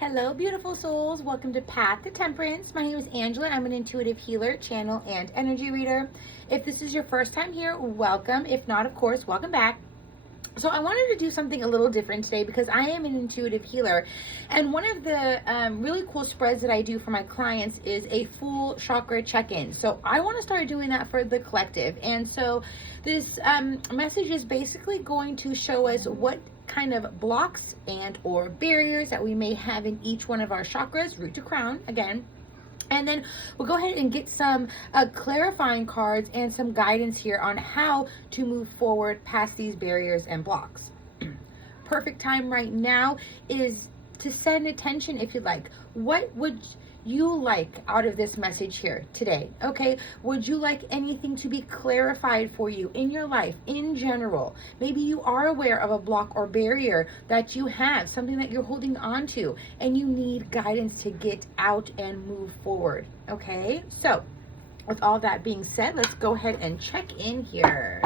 Hello, beautiful souls. Welcome to Path to Temperance. My name is Angela. I'm an intuitive healer, channel, and energy reader. If this is your first time here, welcome. If not, of course, welcome back. So I wanted to do something a little different today because I am an intuitive healer, and one of the really cool spreads that I do for my clients is a full chakra check-in. So I want to start doing that for the collective, and so this message is basically going to show us what kind of blocks and or barriers that we may have in each one of our chakras, root to crown, again. And then we'll go ahead and get some clarifying cards and some guidance here on how to move forward past these barriers and blocks. Perfect time right now is to send attention if you'd like. What would you like out of this message here today? Okay, would you like anything to be clarified for you in your life in general? Maybe you are aware of a block or barrier that you have, something that you're holding on to, and you need guidance to get out and move forward. Okay, so with all that being said, let's go ahead and check in here.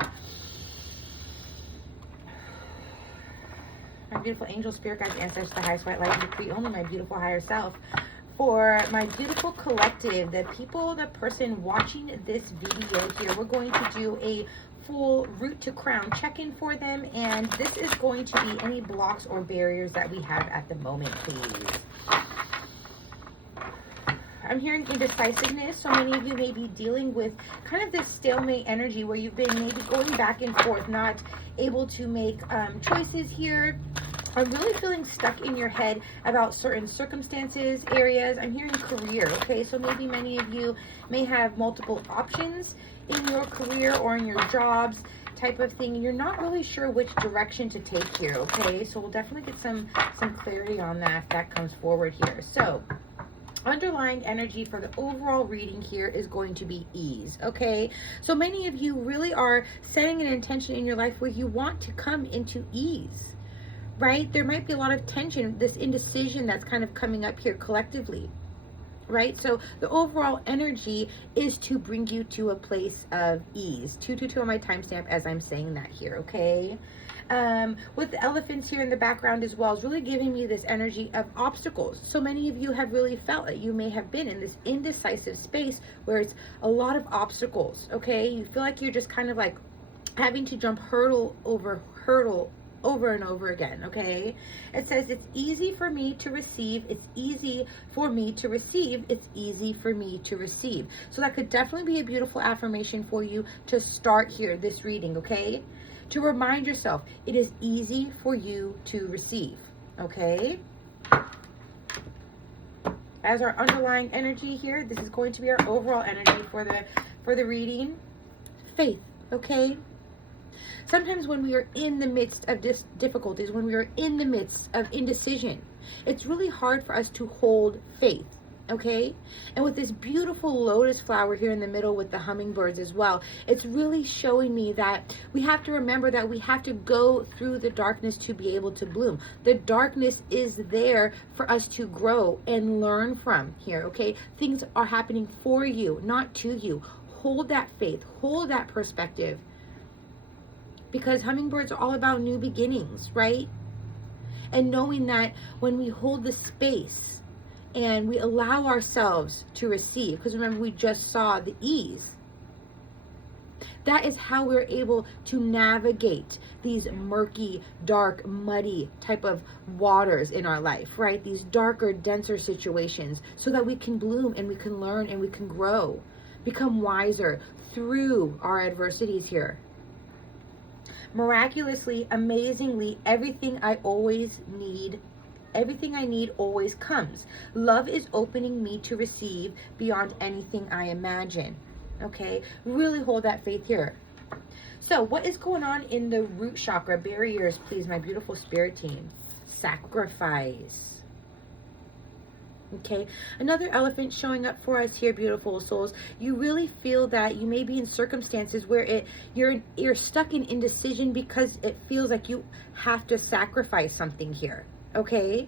My beautiful angel, spirit guides, ancestors, the highest white light, and decree only my beautiful higher self. For my beautiful collective, the people, the person watching this video here, we're going to do a full root to crown check-in for them, and this is going to be any blocks or barriers that we have at the moment, please. I'm hearing indecisiveness, so many of you may be dealing with kind of this stalemate energy where you've been maybe going back and forth, not able to make choices here. I'm really feeling stuck in your head about certain circumstances, areas. I'm hearing career, okay? So maybe many of you may have multiple options in your career or in your jobs type of thing. You're not really sure which direction to take here, okay? So we'll definitely get some clarity on that if that comes forward here. So underlying energy for the overall reading here is going to be ease, okay? So many of you really are setting an intention in your life where you want to come into ease, right? There might be a lot of tension, this indecision that's kind of coming up here collectively, right? So the overall energy is to bring you to a place of ease. 222 on my timestamp as I'm saying that here, okay? With the elephants here in the background as well, is really giving me this energy of obstacles. So many of you have really felt that you may have been in this indecisive space where it's a lot of obstacles, okay? You feel like you're just kind of like having to jump hurdle over and over again, okay? It says, it's easy for me to receive, it's easy for me to receive, it's easy for me to receive. So that could definitely be a beautiful affirmation for you to start here, this reading, okay? To remind yourself, it is easy for you to receive, okay? As our underlying energy here, this is going to be our overall energy for the reading. Faith, okay? Sometimes when we are in the midst of difficulties, when we are in the midst of indecision, it's really hard for us to hold faith, okay? And with this beautiful lotus flower here in the middle with the hummingbirds as well, it's really showing me that we have to remember that we have to go through the darkness to be able to bloom. The darkness is there for us to grow and learn from here, okay? Things are happening for you, not to you. Hold that faith, hold that perspective. Because hummingbirds are all about new beginnings, right? And knowing that when we hold the space and we allow ourselves to receive, because remember we just saw the ease, that is how we're able to navigate these murky, dark, muddy type of waters in our life, right? These darker, denser situations, so that we can bloom and we can learn and we can grow, become wiser through our adversities here. Miraculously, amazingly, everything I need always comes. Love is opening me to receive beyond anything I imagine. Okay, really hold that faith here. So what is going on in the root chakra? Barriers, please, my beautiful spirit team. Sacrifice. Okay, another elephant showing up for us here, beautiful souls. You really feel that you may be in circumstances where you're stuck in indecision because it feels like you have to sacrifice something here, okay?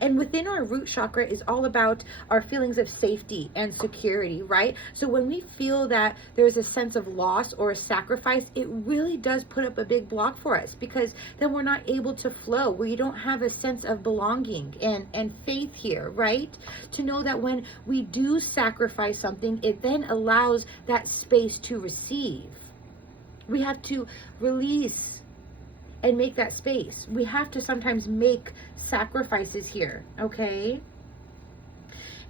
And within our root chakra is all about our feelings of safety and security, right? So when we feel that there's a sense of loss or a sacrifice, it really does put up a big block for us, because then we're not able to flow, where you don't have a sense of belonging and faith here, right? To know that when we do sacrifice something, it then allows that space to receive. We have to release and make that space. We have to sometimes make sacrifices here, okay?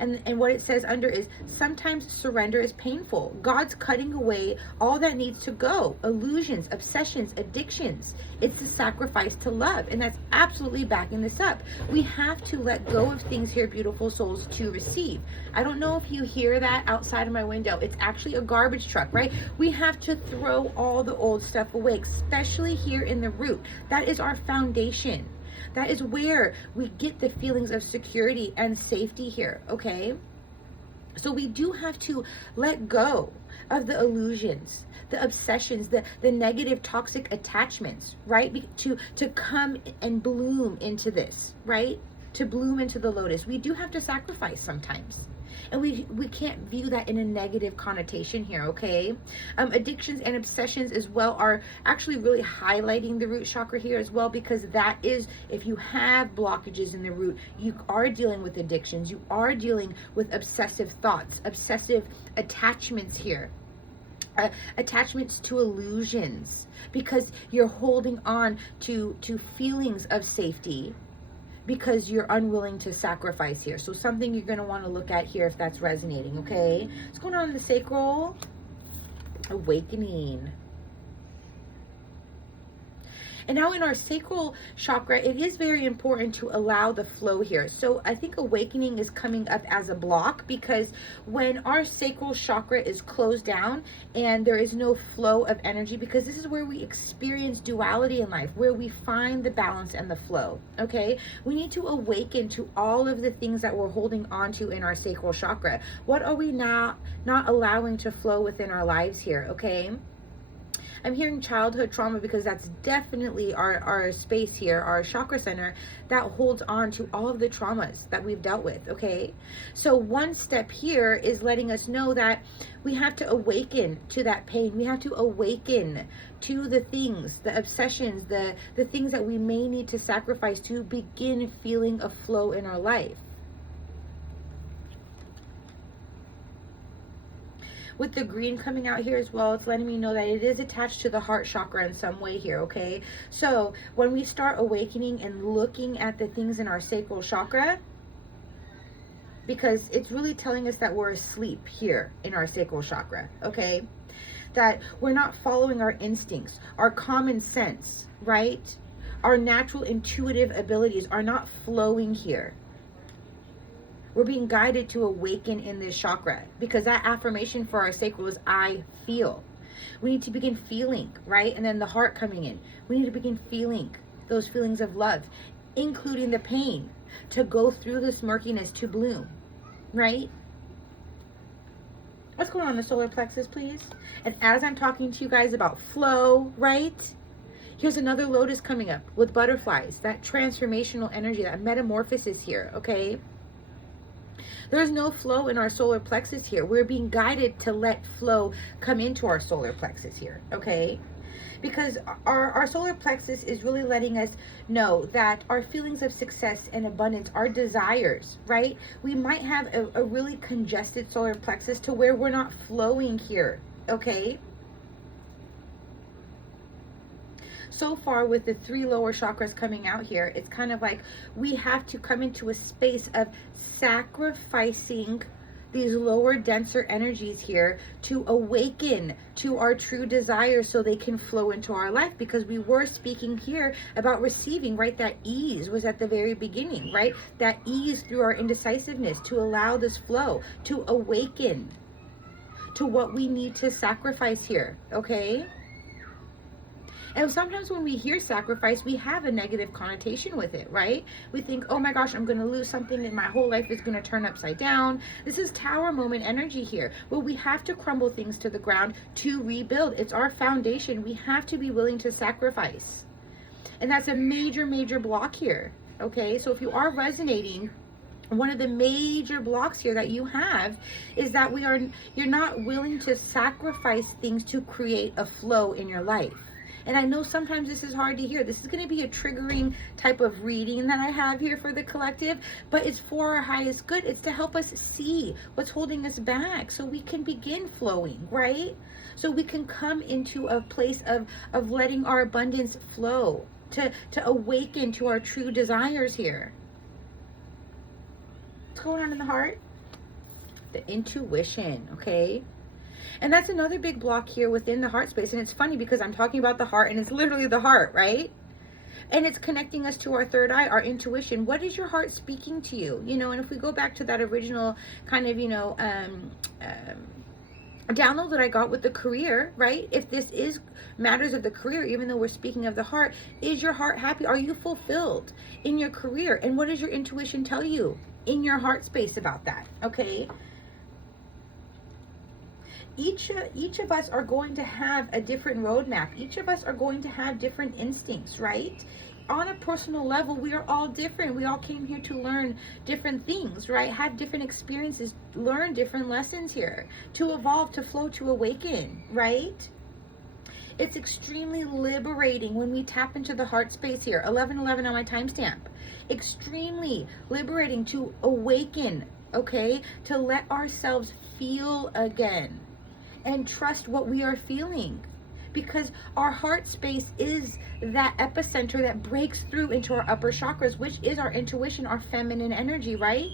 And what it says under is, sometimes surrender is painful. God's cutting away all that needs to go. Illusions, obsessions, addictions. It's the sacrifice to love. And that's absolutely backing this up. We have to let go of things here, beautiful souls, to receive. I don't know if you hear that outside of my window. It's actually a garbage truck, right? We have to throw all the old stuff away, especially here in the root. That is our foundation. That is where we get the feelings of security and safety here, okay? So we do have to let go of the illusions, the obsessions, the negative toxic attachments, right? To come and bloom into this, right? To bloom into the lotus. We do have to sacrifice sometimes. And we can't view that in a negative connotation here, okay? Addictions and obsessions as well are actually really highlighting the root chakra here as well, because that is, if you have blockages in the root, you are dealing with addictions, you are dealing with obsessive thoughts, obsessive attachments here. Attachments to illusions, because you're holding on to feelings of safety, because you're unwilling to sacrifice here. So something you're going to want to look at here if that's resonating, okay? What's going on in the sacral? Awakening. And now in our sacral chakra, it is very important to allow the flow here. So I think awakening is coming up as a block, because when our sacral chakra is closed down and there is no flow of energy, because this is where we experience duality in life, where we find the balance and the flow, okay? We need to awaken to all of the things that we're holding on to in our sacral chakra. What are we not allowing to flow within our lives here, okay? I'm hearing childhood trauma, because that's definitely our space here, our chakra center, that holds on to all of the traumas that we've dealt with, okay? So one step here is letting us know that we have to awaken to that pain. We have to awaken to the things, the obsessions, the things that we may need to sacrifice to begin feeling a flow in our life. With the green coming out here as well, it's letting me know that it is attached to the heart chakra in some way here, okay? So when we start awakening and looking at the things in our sacral chakra, because it's really telling us that we're asleep here in our sacral chakra, okay? That we're not following our instincts, our common sense, right? Our natural intuitive abilities are not flowing here. We're being guided to awaken in this chakra, because that affirmation for our sacral is I feel. We need to begin feeling, right? And then the heart coming in. We need to begin feeling those feelings of love, including the pain, to go through this murkiness to bloom, right? What's going on in the solar plexus, please? And as I'm talking to you guys about flow, right? Here's another lotus coming up with butterflies, that transformational energy, that metamorphosis here, okay? There's no flow in our solar plexus here. We're being guided to let flow come into our solar plexus here, okay? Because our solar plexus is really letting us know that our feelings of success and abundance, our desires, right? We might have a really congested solar plexus to where we're not flowing here, okay? So far with the 3 lower chakras coming out here, it's kind of like we have to come into a space of sacrificing these lower, denser energies here to awaken to our true desires so they can flow into our life, because we were speaking here about receiving, right? That ease was at the very beginning, right? That ease through our indecisiveness to allow this flow, to awaken to what we need to sacrifice here, okay? And sometimes when we hear sacrifice, we have a negative connotation with it, right? We think, oh my gosh, I'm going to lose something and my whole life is going to turn upside down. This is tower moment energy here. Well, we have to crumble things to the ground to rebuild. It's our foundation. We have to be willing to sacrifice. And that's a major, major block here. Okay, so if you are resonating, one of the major blocks here that you have is that you're not willing to sacrifice things to create a flow in your life. And I know sometimes this is hard to hear. This is going to be a triggering type of reading that I have here for the collective, but it's for our highest good. It's to help us see what's holding us back so we can begin flowing, right? So we can come into a place of letting our abundance flow, to awaken to our true desires here. What's going on in the heart? The intuition, okay? And that's another big block here within the heart space. And it's funny because I'm talking about the heart and it's literally the heart, right? And it's connecting us to our third eye, our intuition. What is your heart speaking to you? You know, and if we go back to that original kind of, download that I got with the career, right? If this is matters of the career, even though we're speaking of the heart, is your heart happy? Are you fulfilled in your career? And what does your intuition tell you in your heart space about that? Okay. Each of us are going to have a different roadmap. Each of us are going to have different instincts, right? On a personal level, we are all different. We all came here to learn different things, right? Have different experiences, learn different lessons here, to evolve, to flow, to awaken, right? It's extremely liberating when we tap into the heart space here. 1111 on my timestamp. Extremely liberating to awaken, okay? To let ourselves feel again and trust what we are feeling, because our heart space is that epicenter that breaks through into our upper chakras, which is our intuition, our feminine energy, right?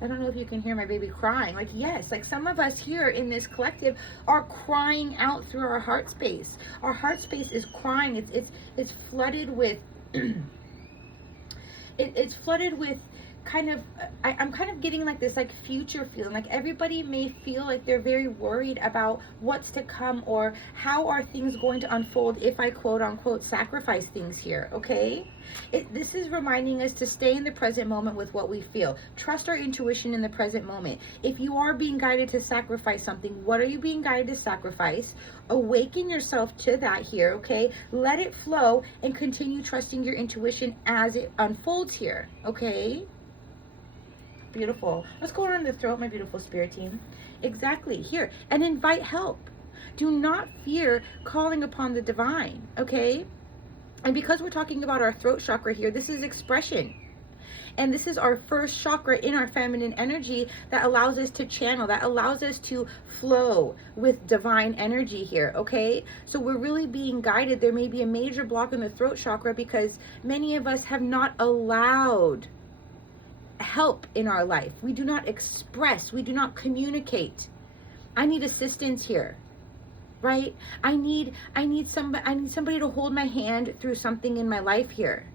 I don't know if you can hear my baby crying. Like, yes, like some of us here in this collective are crying out through our heart space. Our heart space is crying. It's flooded with it's flooded with kind of, I'm kind of getting like this like future feeling. Like everybody may feel like they're very worried about what's to come, or how are things going to unfold if I quote unquote sacrifice things here, okay? This is reminding us to stay in the present moment with what we feel. Trust our intuition in the present moment. If you are being guided to sacrifice something, what are you being guided to sacrifice? Awaken yourself to that here, okay? Let it flow and continue trusting your intuition as it unfolds here, okay? Beautiful. What's going on in the throat, my beautiful spirit team? Exactly. Here. And invite help. Do not fear calling upon the divine, okay? And because we're talking about our throat chakra here, this is expression. And this is our first chakra in our feminine energy that allows us to channel, that allows us to flow with divine energy here, okay? So we're really being guided. There may be a major block in the throat chakra because many of us have not allowed help in our life. We do not express, we do not communicate. I need assistance here, right? I need somebody to hold my hand through something in my life here.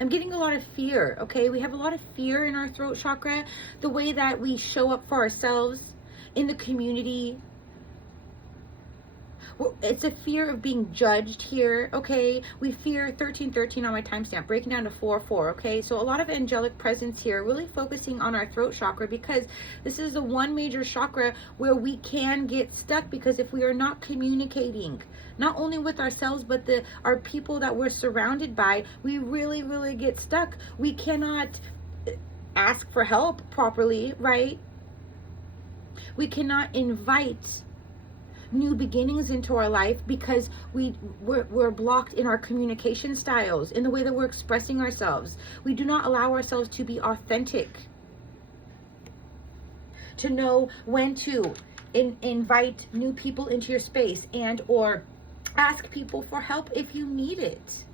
I'm getting a lot of fear, okay? We have a lot of fear in our throat chakra, the way that we show up for ourselves in the community. It's a fear of being judged here, okay? We fear 1313 on my timestamp, breaking down to 4-4, okay? So a lot of angelic presence here, really focusing on our throat chakra, because this is the one major chakra where we can get stuck, because if we are not communicating, not only with ourselves, but our people that we're surrounded by, we really, really get stuck. We cannot ask for help properly, right? We cannot invite new beginnings into our life because we're blocked in our communication styles, in the way that we're expressing ourselves. We do not allow ourselves to be authentic, to know when to invite new people into your space, and or ask people for help if you need it.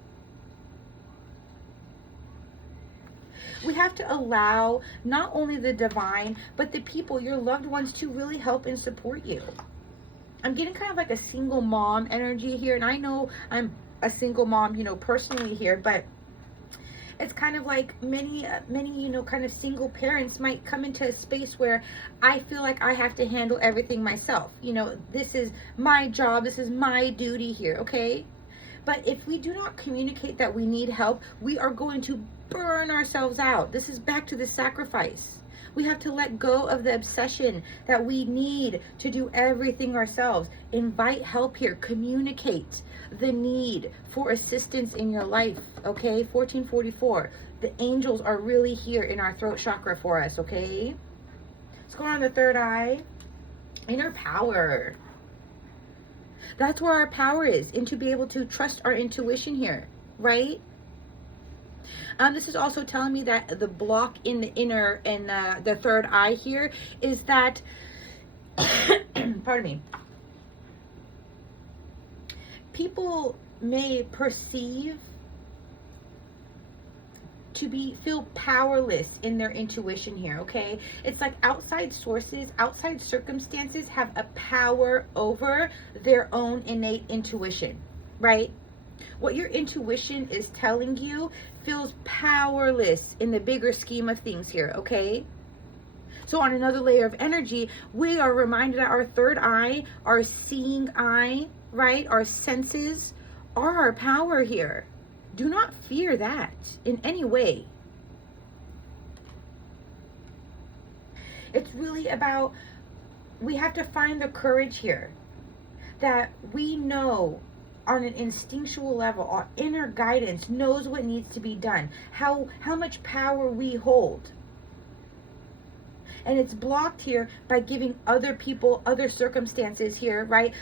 We have to allow not only the divine, but the people, your loved ones, to really help and support you. I'm getting kind of like a single mom energy here, and I know I'm a single mom, personally here, but it's kind of like many, kind of single parents might come into a space where I feel like I have to handle everything myself. This is my job, this is my duty here, okay? But if we do not communicate that we need help, we are going to burn ourselves out. This is back to the sacrifice. We have to let go of the obsession that we need to do everything ourselves. Invite help here. Communicate. the need for assistance in your life, okay? 1444. The angels are really here in our throat chakra for us, okay? Let's go on the third eye. Inner power. That's where our power is, and to be able to trust our intuition here, right? This is also telling me that the block in the inner and the third eye here is that, pardon me, people may perceive to feel powerless in their intuition here, okay? It's like outside sources, outside circumstances have a power over their own innate intuition, right? What your intuition is telling you feels powerless in the bigger scheme of things here, okay? So on another layer of energy, we are reminded that our third eye, our seeing eye, right? Our senses are our power here. Do not fear that in any way. It's really about, we have to find the courage here that we know on an instinctual level, our inner guidance knows what needs to be done, how much power we hold. And it's blocked here by giving other people, other circumstances here, right?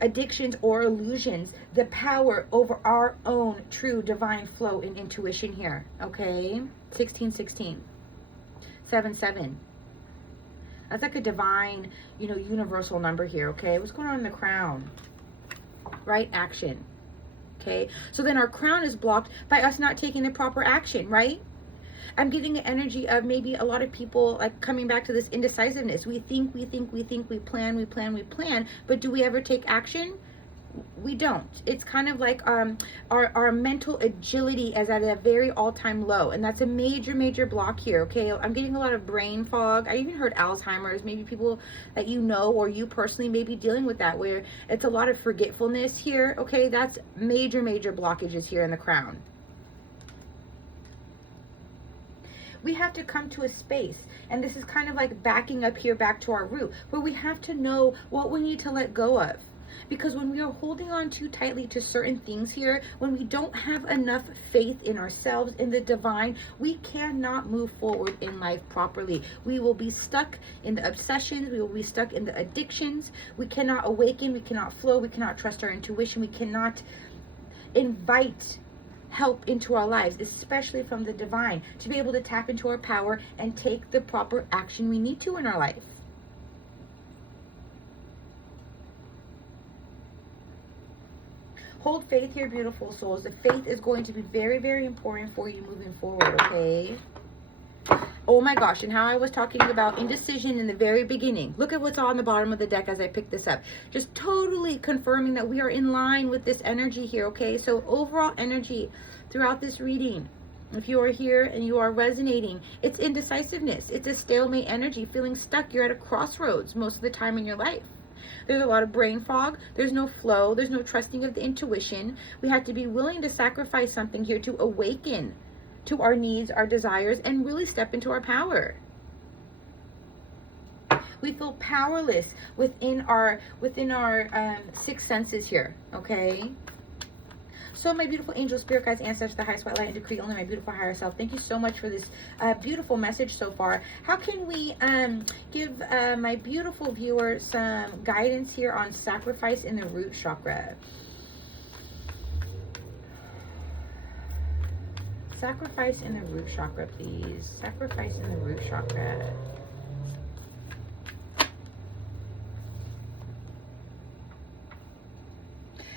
Addictions or illusions, the power over our own true divine flow and intuition here, okay? 1616, 77. That's like a divine, universal number here, okay? What's going on in the crown? Right? Action, okay? So then our crown is blocked by us not taking the proper action, right? I'm getting an energy of maybe a lot of people like coming back to this indecisiveness. We think, we plan, but do we ever take action? We don't. It's kind of like our mental agility is at a very all-time low, and that's a major block here, okay? I'm getting a lot of brain fog. I even heard Alzheimer's. Maybe people that you know or you personally may be dealing with that, where it's a lot of forgetfulness here, okay? That's major blockages here in the crown. We have to come to a space, and this is kind of like backing up here back to our root, where we have to know what we need to let go of. Because when we are holding on too tightly to certain things here, when we don't have enough faith in ourselves, in the divine, we cannot move forward in life properly. We will be stuck in the obsessions, we will be stuck in the addictions, we cannot awaken, we cannot flow, we cannot trust our intuition, we cannot invite help into our lives, especially from the divine, to be able to tap into our power and take the proper action we need to in our life. Hold faith here, beautiful souls. The faith is going to be very important for you moving forward, okay? Oh my gosh, and how I was talking about indecision in the very beginning. Look at what's on the bottom of the deck as I pick this up. Just totally confirming that we are in line with this energy here, okay? So overall energy throughout this reading, if you are here and you are resonating, it's indecisiveness. It's a stalemate energy, feeling stuck. You're at a crossroads most of the time in your life. There's a lot of brain fog. There's no flow. There's no trusting of the intuition. We have to be willing to sacrifice something here to awaken to our needs, our desires, and really step into our power. We feel powerless within our six senses here, okay? So my beautiful angel, spirit guides, ancestors, the highest white light, and decree only my beautiful higher self, thank you so much for this beautiful message so far. How can we give my beautiful viewer some guidance here on sacrifice in the root chakra? Sacrifice in the root chakra, please. Sacrifice in the root chakra.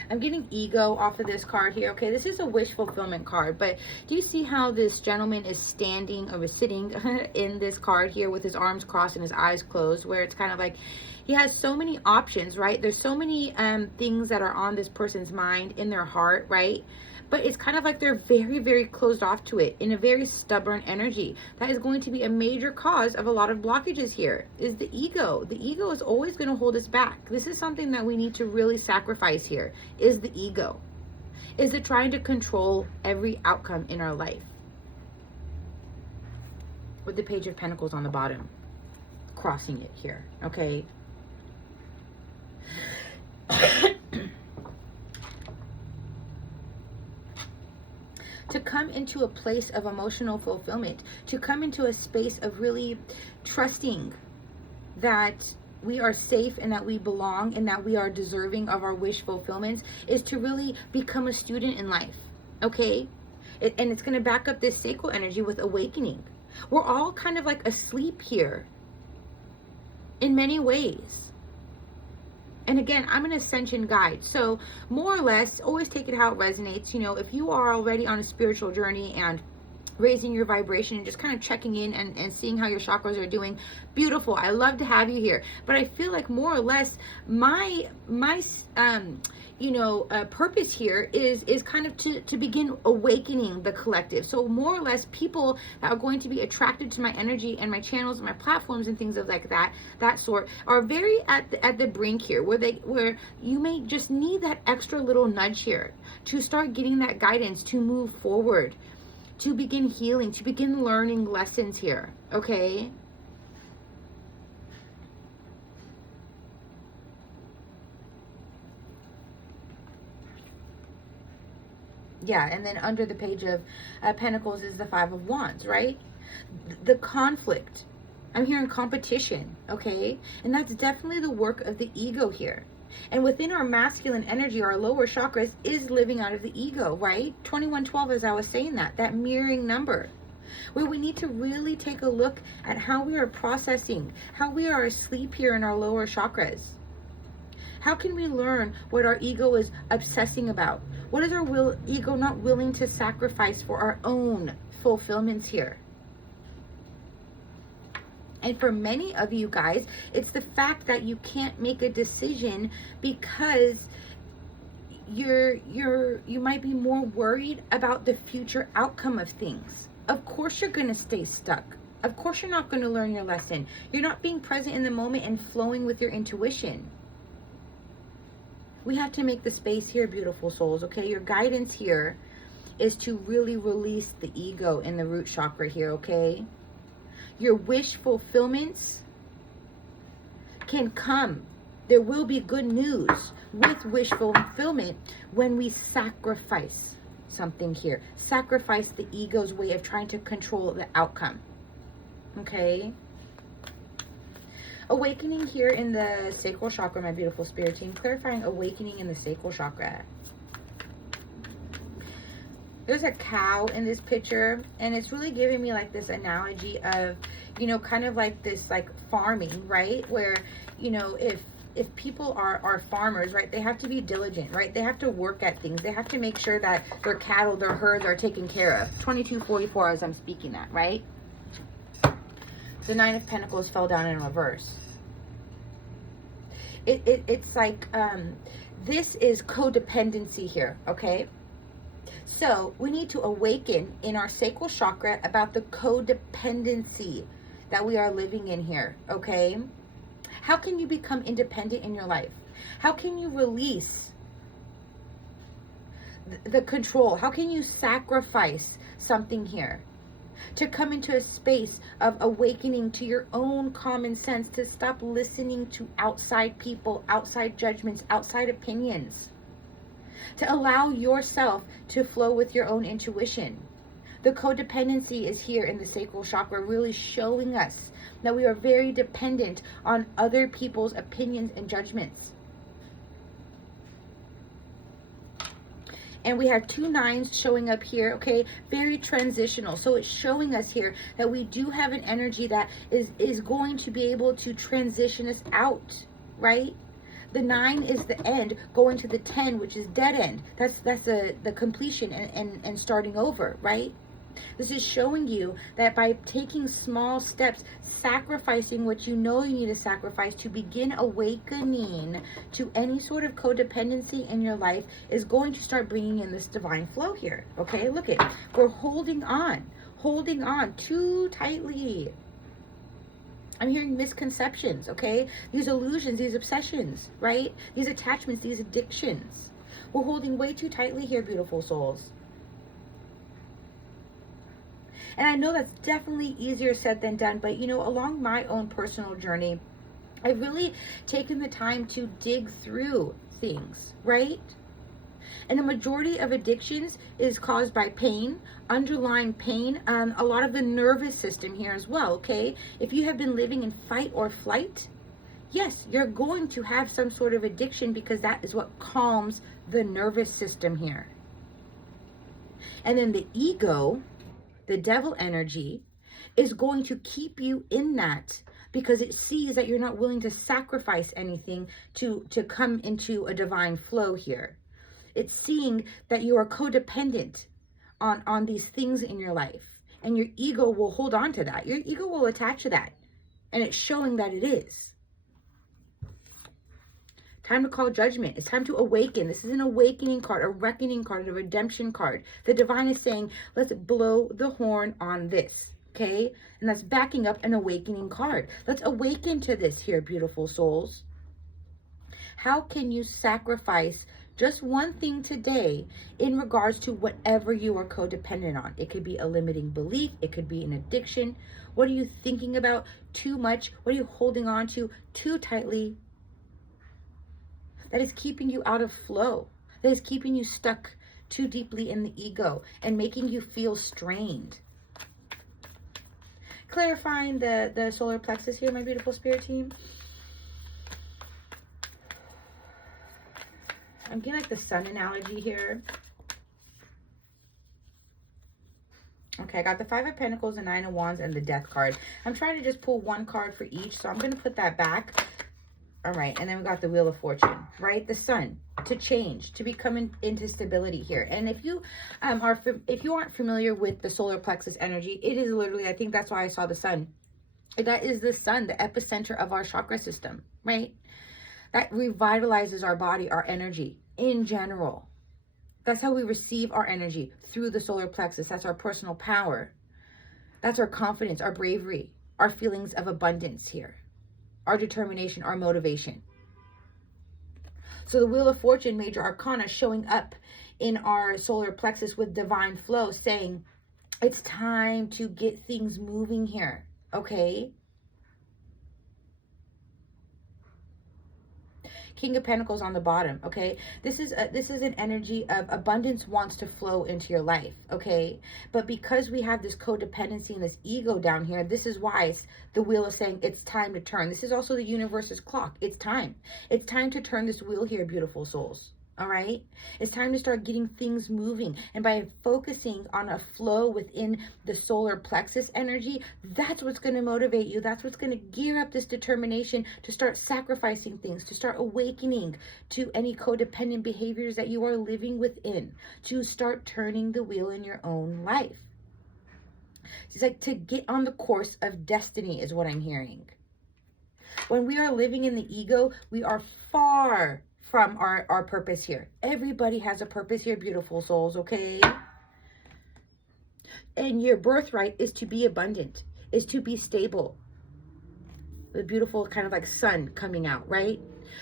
I'm getting ego off of this card here. Okay, this is a wish fulfillment card, but do you see how this gentleman is standing or sitting in this card here with his arms crossed and his eyes closed, where it's kind of like he has so many options, right? There's so many things that are on this person's mind, in their heart, right? But it's kind of like they're very closed off to it, in a very stubborn energy. That is going to be a major cause of a lot of blockages here, is the ego. The ego is always going to hold us back. This is something that we need to really sacrifice here, is the ego. Is it trying to control every outcome in our life? With the Page of Pentacles on the bottom, crossing it here, okay? to come into a place of emotional fulfillment, to come into a space of really trusting that we are safe and that we belong and that we are deserving of our wish fulfillments, is to really become a student in life, okay? And it's going to back up this sacral energy with awakening. We're all kind of like asleep here in many ways. And again, I'm an ascension guide. So more or less, always take it how it resonates. You know, if you are already on a spiritual journey and raising your vibration and just kind of checking in and seeing how your chakras are doing, beautiful. I love to have you here. But I feel like more or less my purpose here is kind of to begin awakening the collective. So more or less, people that are going to be attracted to my energy and my channels and my platforms and things of like that sort are very at the brink here, where you may just need that extra little nudge here to start getting that guidance to move forward, to begin healing, to begin learning lessons here, okay? Yeah, and then under the Page of Pentacles is the Five of Wands, right? The conflict. I'm hearing competition, okay? And that's definitely the work of the ego here. And within our masculine energy, our lower chakras is living out of the ego, right? 2112, as I was saying, that mirroring number, where we need to really take a look at how we are processing, how we are asleep here in our lower chakras. How can we learn what our ego is obsessing about? What is our ego not willing to sacrifice for our own fulfillments here? And for many of you guys, it's the fact that you can't make a decision because you might be more worried about the future outcome of things. Of course you're going to stay stuck. Of course you're not going to learn your lesson. You're not being present in the moment and flowing with your intuition. We have to make the space here, beautiful souls, okay? Your guidance here is to really release the ego in the root chakra here, okay? Your wish fulfillments can come. There will be good news with wish fulfillment when we sacrifice something here. Sacrifice the ego's way of trying to control the outcome. Okay? Awakening here in the sacral chakra, my beautiful spirit team. Clarifying awakening in the sacral chakra. There's a cow in this picture, and it's really giving me like this analogy of, you know, kind of like this like farming, right? Where, you know, if people are farmers, right, they have to be diligent, right? They have to work at things. They have to make sure that their cattle, their herds are taken care of. 2244 as I'm speaking that, right? The Nine of Pentacles fell down in reverse. It's like, this is codependency here, okay? So we need to awaken in our sacral chakra about the codependency that we are living in here, okay? How can you become independent in your life? How can you release the control? How can you sacrifice something here to come into a space of awakening to your own common sense, to stop listening to outside people, outside judgments, outside opinions, to allow yourself to flow with your own intuition? The codependency is here in the sacral chakra, really showing us that we are very dependent on other people's opinions and judgments. And we have two nines showing up here, okay? Very transitional. So it's showing us here that we do have an energy that is going to be able to transition us out, right? The 9 is the end, going to the 10, which is dead end. That's the completion and starting over, right? This is showing you that by taking small steps, sacrificing what you know you need to sacrifice to begin awakening to any sort of codependency in your life is going to start bringing in this divine flow here. Okay, look at it. We're holding on too tightly. I'm hearing misconceptions, okay? These illusions, these obsessions, right? These attachments, these addictions. We're holding way too tightly here, beautiful souls. And I know that's definitely easier said than done, but you know, along my own personal journey, I've really taken the time to dig through things, right? And a majority of addictions is caused by pain, underlying pain, a lot of the nervous system here as well, okay? If you have been living in fight or flight, yes, you're going to have some sort of addiction because that is what calms the nervous system here. And then the ego, the devil energy, is going to keep you in that because it sees that you're not willing to sacrifice anything to come into a divine flow here. It's seeing that you are codependent on these things in your life. And your ego will hold on to that. Your ego will attach to that. And it's showing that it is. Time to call judgment. It's time to awaken. This is an awakening card, a reckoning card, a redemption card. The divine is saying, let's blow the horn on this. Okay? And that's backing up an awakening card. Let's awaken to this here, beautiful souls. How can you sacrifice just one thing today in regards to whatever you are codependent on? It could be a limiting belief. It could be an addiction. What are you thinking about too much? What are you holding on to too tightly? That is keeping you out of flow. That is keeping you stuck too deeply in the ego and making you feel strained. Clarifying the solar plexus here, my beautiful spirit team. I'm getting like the sun analogy here. Okay, I got the Five of Pentacles, the Nine of Wands, and the Death card. I'm trying to just pull one card for each, so I'm going to put that back. All right, and then we got the Wheel of Fortune, right? The sun, to change, to become into stability here. And if you aren't familiar with the solar plexus energy, it is literally, I think that's why I saw the sun. That is the sun, the epicenter of our chakra system, right? That revitalizes our body, our energy in general. That's how we receive our energy, through the solar plexus. That's our personal power. That's our confidence, our bravery, our feelings of abundance here, our determination, our motivation. So the Wheel of Fortune, major arcana, showing up in our solar plexus with divine flow, saying it's time to get things moving here, okay? King of Pentacles on the bottom, okay? This is an energy of abundance wants to flow into your life, okay? But because we have this codependency and this ego down here, this is why the wheel is saying it's time to turn. This is also the universe's clock. It's time. It's time to turn this wheel here, beautiful souls. All right, it's time to start getting things moving. And by focusing on a flow within the solar plexus energy, that's what's going to motivate you. That's what's going to gear up this determination to start sacrificing things, to start awakening to any codependent behaviors that you are living within, to start turning the wheel in your own life. It's like to get on the course of destiny is what I'm hearing. When we are living in the ego, we are far from our purpose here. Everybody has a purpose here, beautiful souls, okay? And your birthright is to be abundant, is to be stable. The beautiful kind of like sun coming out, right?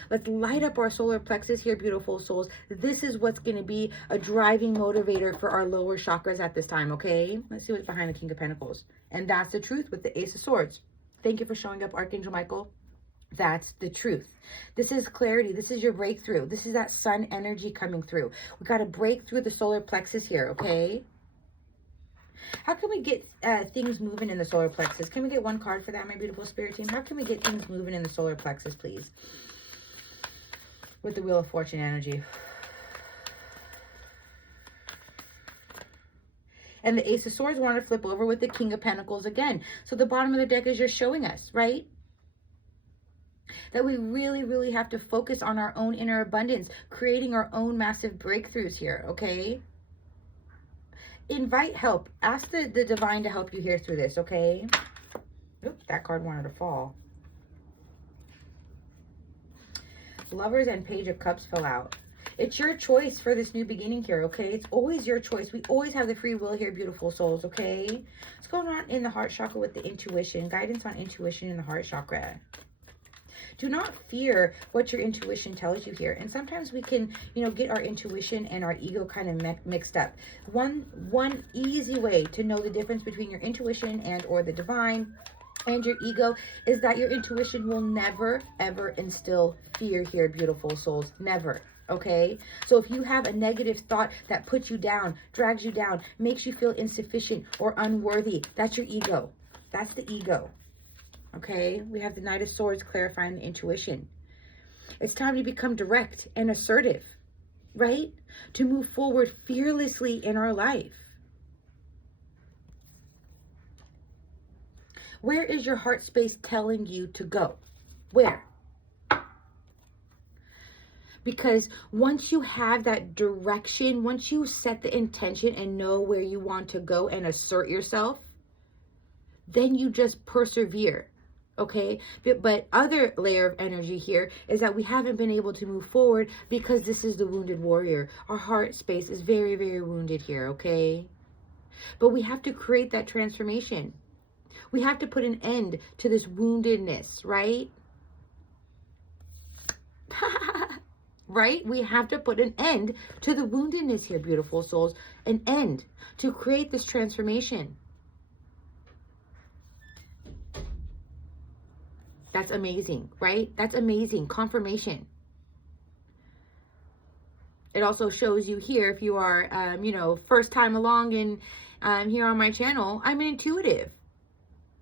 Let's light up our solar plexus here, beautiful souls. This is what's going to be a driving motivator for our lower chakras at this time, okay? Let's see what's behind the King of Pentacles. And that's the truth with the Ace of Swords. Thank you for showing up, Archangel Michael. That's the truth. This is clarity. This is your breakthrough. This is that sun energy coming through. We got to break through the solar plexus here, okay? How can we get things moving in the solar plexus? Can we get one card for that, my beautiful spirit team? How can we get things moving in the solar plexus, please? With the Wheel of Fortune energy. And the Ace of Swords want to flip over with the King of Pentacles again. So the bottom of the deck is just showing us, right? That we really, really have to focus on our own inner abundance, creating our own massive breakthroughs here, okay? Invite help. Ask the divine to help you here through this, okay? Oops, that card wanted to fall. Lovers and Page of Cups fell out. It's your choice for this new beginning here, okay? It's always your choice. We always have the free will here, beautiful souls, okay? What's going on in the heart chakra with the intuition? Guidance on intuition in the heart chakra. Do not fear what your intuition tells you here. And sometimes we can, get our intuition and our ego kind of mixed up. One easy way to know the difference between your intuition and or the divine and your ego is that your intuition will never, ever instill fear here, beautiful souls. Never. Okay, so if you have a negative thought that puts you down, drags you down, makes you feel insufficient or unworthy, that's your ego. That's the ego. Okay, we have the Knight of Swords clarifying the intuition. It's time to become direct and assertive, right? To move forward fearlessly in our life. Where is your heart space telling you to go? Where? Because once you have that direction, once you set the intention and know where you want to go and assert yourself, then you just persevere, okay? But other layer of energy here is that we haven't been able to move forward because this is the wounded warrior. Our heart space is very, very wounded here, okay? But we have to create that transformation. We have to put an end to this woundedness, right? Right? We have to put an end to the woundedness here, beautiful souls. An end to create this transformation. That's amazing, right? That's amazing. Confirmation. It also shows you here, if you are, first time along in here on my channel, I'm an intuitive.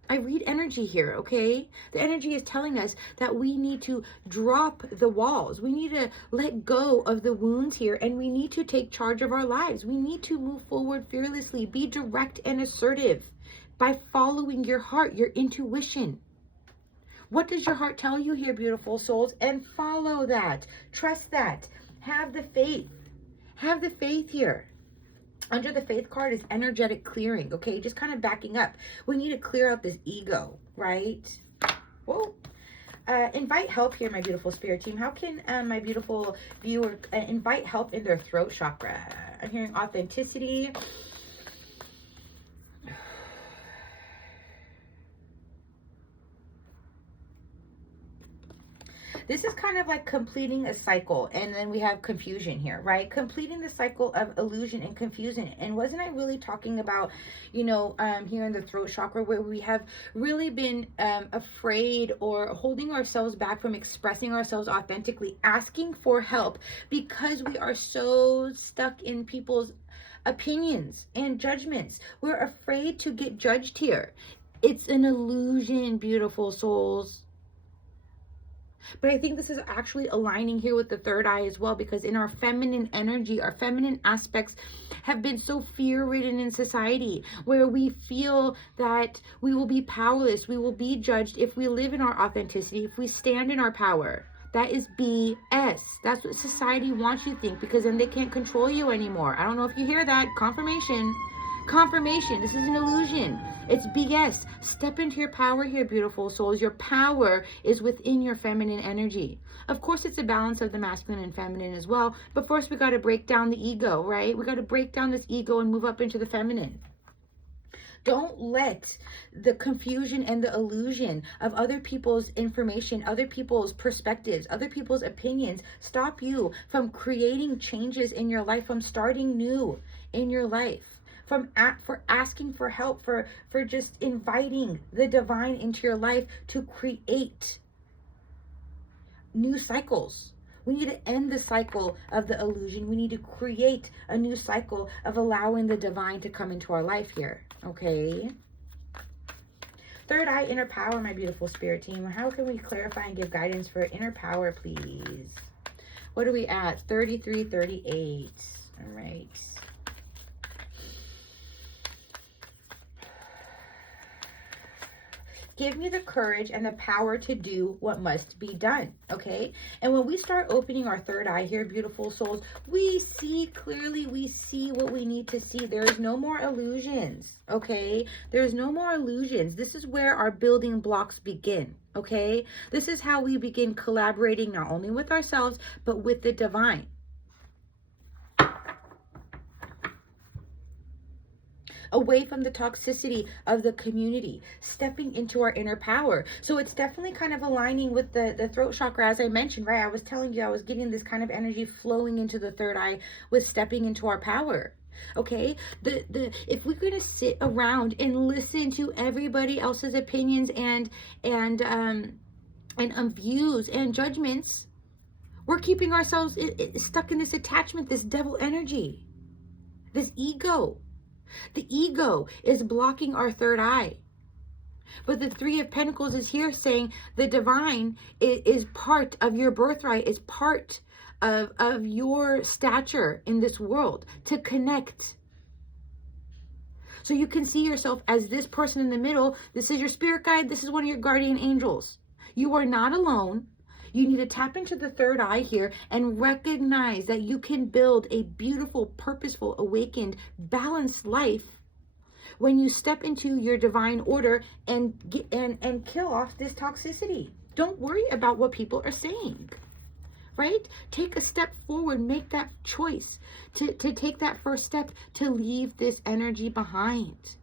I read energy here, okay? The energy is telling us that we need to drop the walls. We need to let go of the wounds here, and we need to take charge of our lives. We need to move forward fearlessly, be direct and assertive by following your heart, your intuition. What does your heart tell you here, beautiful souls? And follow that. Trust that. Have the faith. Have the faith here. Under the faith card is energetic clearing, okay? Just kind of backing up. We need to clear out this ego, right? Whoa. Invite help here, my beautiful spirit team. How can my beautiful viewer invite help in their throat chakra? I'm hearing authenticity. This is kind of like completing a cycle, and then we have confusion here, right? Completing the cycle of illusion and confusion. And wasn't I really talking about, here in the throat chakra, where we have really been afraid or holding ourselves back from expressing ourselves authentically, asking for help because we are so stuck in people's opinions and judgments. We're afraid to get judged here. It's an illusion, beautiful souls. But I think this is actually aligning here with the third eye as well, because in our feminine energy, our feminine aspects have been so fear-ridden in society, where we feel that we will be powerless, we will be judged if we live in our authenticity, if we stand in our power. That is BS. That's what society wants you to think, because then they can't control you anymore. I don't know if you hear that. Confirmation. Confirmation. This is an illusion. It's BS. Step into your power here, beautiful souls. Your power is within your feminine energy. Of course, it's a balance of the masculine and feminine as well. But first, we got to break down the ego, right? We got to break down this ego and move up into the feminine. Don't let the confusion and the illusion of other people's information, other people's perspectives, other people's opinions stop you from creating changes in your life, from starting new in your life. For asking for help, for just inviting the divine into your life to create new cycles. We need to end the cycle of the illusion. We need to create a new cycle of allowing the divine to come into our life here, okay? Third eye, inner power, my beautiful spirit team. How can we clarify and give guidance for inner power, please? What are we at? 33, 38. All right. Give me the courage and the power to do what must be done, okay? And when we start opening our third eye here, beautiful souls, we see clearly, we see what we need to see. There is no more illusions, okay? There's no more illusions. This is where our building blocks begin, okay? This is how we begin collaborating not only with ourselves, but with the divine. Away from the toxicity of the community, stepping into our inner power. So it's definitely kind of aligning with the throat chakra, as I mentioned, right? I was telling you, I was getting this kind of energy flowing into the third eye with stepping into our power. Okay, if we're going to sit around and listen to everybody else's opinions and views and judgments, We're keeping ourselves stuck in this attachment, this devil energy, this ego. The ego is blocking our third eye. But the Three of Pentacles is here saying the divine is part of your birthright, is part of your stature in this world to connect. So you can see yourself as this person in the middle. This is your spirit guide. This is one of your guardian angels. You are not alone. You need to tap into the third eye here and recognize that you can build a beautiful, purposeful, awakened, balanced life when you step into your divine order and kill off this toxicity. Don't worry about what people are saying, right? Take a step forward, make that choice to take that first step to leave this energy behind.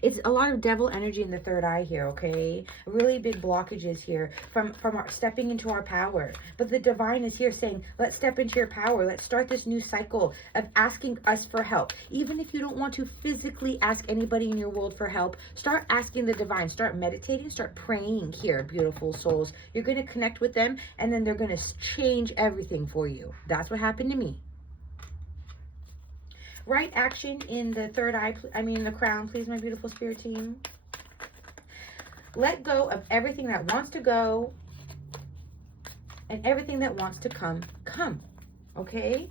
It's a lot of devil energy in the third eye here, okay? Really big blockages here from our stepping into our power. But the divine is here saying, let's step into your power. Let's start this new cycle of asking us for help. Even if you don't want to physically ask anybody in your world for help, start asking the divine. Start meditating, start praying here, beautiful souls. You're going to connect with them, and then they're going to change everything for you. That's what happened to me. Right action in the third eye, the crown, please, my beautiful spirit team. Let go of everything that wants to go and everything that wants to come, okay?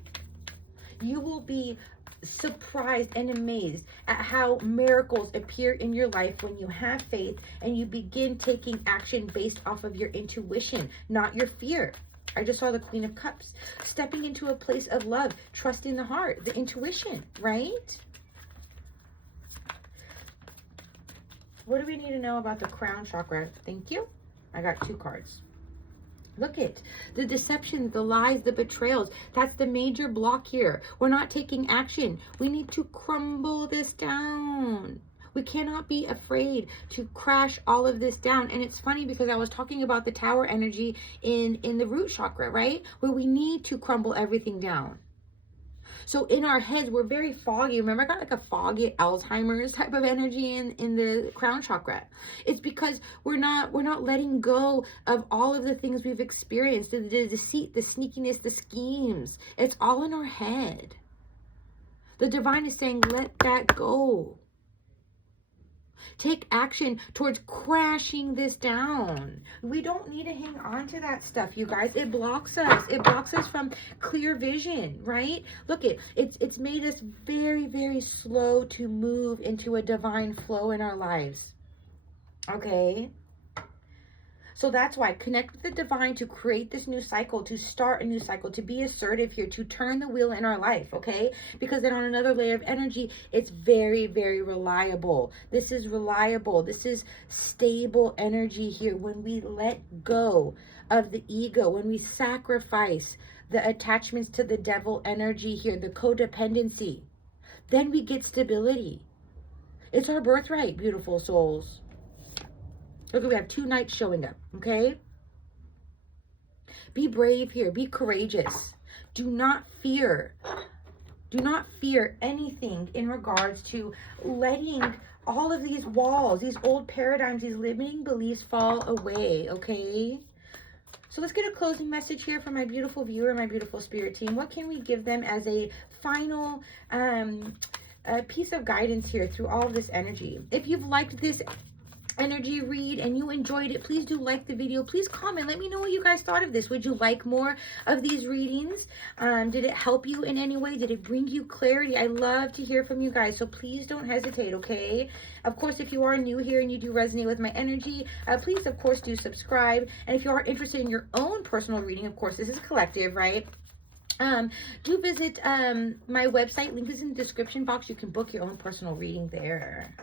You will be surprised and amazed at how miracles appear in your life when you have faith and you begin taking action based off of your intuition, not your fear. I just saw the Queen of Cups, stepping into a place of love, trusting the heart, the intuition, right? What do we need to know about the crown chakra? Thank you. I got 2 cards. Look at the deception, the lies, the betrayals. That's the major block here. We're not taking action. We need to crumble this down. We cannot be afraid to crash all of this down. And it's funny because I was talking about the tower energy in the root chakra, right? Where we need to crumble everything down. So in our heads, we're very foggy. Remember, I got like a foggy Alzheimer's type of energy in the crown chakra. It's because we're not letting go of all of the things we've experienced, the deceit, the sneakiness, the schemes. It's all in our head. The divine is saying, let that go. Take action towards crashing this down. We don't need to hang on to that stuff, you guys. It blocks us. It blocks us from clear vision, right? Look, it's made us very, very slow to move into a divine flow in our lives. Okay? So that's why connect with the divine to create this new cycle, to start a new cycle, to be assertive here, to turn the wheel in our life, okay? Because then on another layer of energy, it's very, very reliable. This is reliable. This is stable energy here. When we let go of the ego, when we sacrifice the attachments to the devil energy here, the codependency, then we get stability. It's our birthright, beautiful souls. Look, we have 2 knights showing up, okay? Be brave here. Be courageous. Do not fear. Do not fear anything in regards to letting all of these walls, these old paradigms, these limiting beliefs fall away, okay? So let's get a closing message here from my beautiful viewer, my beautiful spirit team. What can we give them as a final piece of guidance here through all of this energy? If you've liked this energy read and you enjoyed it, please do like the video. Please comment, let me know what you guys thought of this. Would you like more of these readings? Did it help you in any way? Did it bring you clarity? I love to hear from you guys, so please don't hesitate, okay? Of course, if you are new here and you do resonate with my energy, please of course do subscribe. And if you are interested in your own personal reading, of course this is collective, right? Do visit my website. Link is in the description box. You can book your own personal reading there.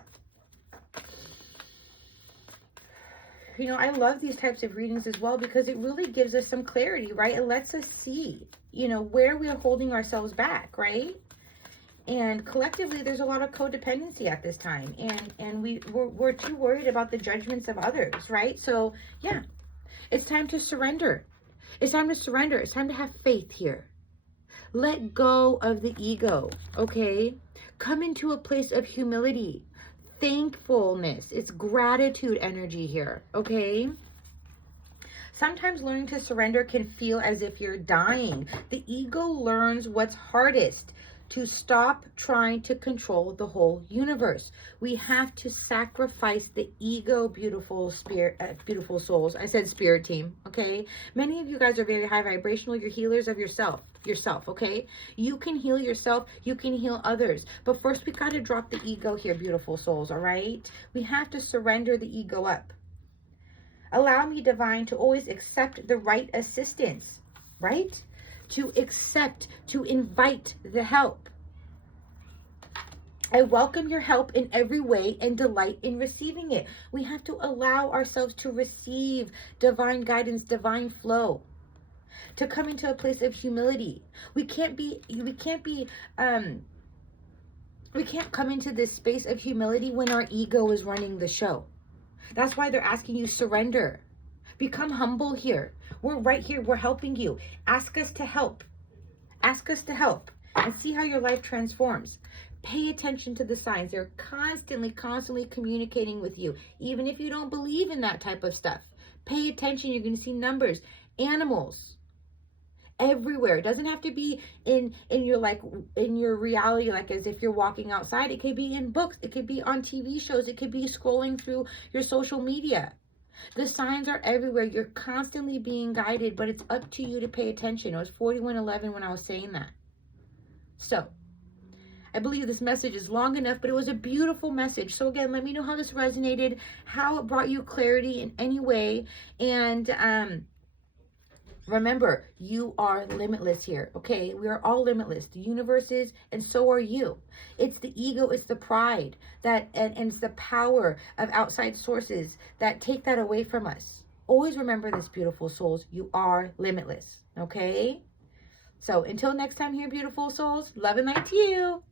You know, I love these types of readings as well because it really gives us some clarity, right? It lets us see, you know, where we are holding ourselves back, right? And collectively, there's a lot of codependency at this time. And we're too worried about the judgments of others, right? So, yeah, it's time to surrender. It's time to surrender. It's time to have faith here. Let go of the ego, okay? Come into a place of humility. thankfulness. It's gratitude energy here, okay? Sometimes learning to surrender can feel as if you're dying. The ego learns what's hardest: to stop trying to control the whole universe. We have to sacrifice the ego, beautiful spirit, beautiful souls. I said spirit team, okay? Many of you guys are very high vibrational. You're healers of yourself, okay? You can heal yourself. You can heal others. But first, we got to drop the ego here, beautiful souls, all right? We have to surrender the ego up. Allow me, divine, to always accept the right assistance, right? To accept, to invite the help. I welcome your help in every way and delight in receiving it. We have to allow ourselves to receive divine guidance, divine flow, to come into a place of humility. We can't come into this space of humility when our ego is running the show. That's why they're asking you surrender. Become humble here. We're right here. We're helping you. Ask us to help. Ask us to help and see how your life transforms. Pay attention to the signs. They're constantly communicating with you. Even if you don't believe in that type of stuff, pay attention. You're going to see numbers, animals everywhere. It doesn't have to be in your reality, like as if you're walking outside. It could be in books. It could be on TV shows. It could be scrolling through your social media. The signs are everywhere. You're constantly being guided, but it's up to you to pay attention. It was 4111 when I was saying that. So I believe this message is long enough, but it was a beautiful message. So again, let me know how this resonated, how it brought you clarity in any way. And remember, you are limitless here, okay? We are all limitless. The universe is, and so are you. It's the ego, it's the pride, and it's the power of outside sources that take that away from us. Always remember this, beautiful souls. You are limitless, okay? So until next time here, beautiful souls, love and light to you.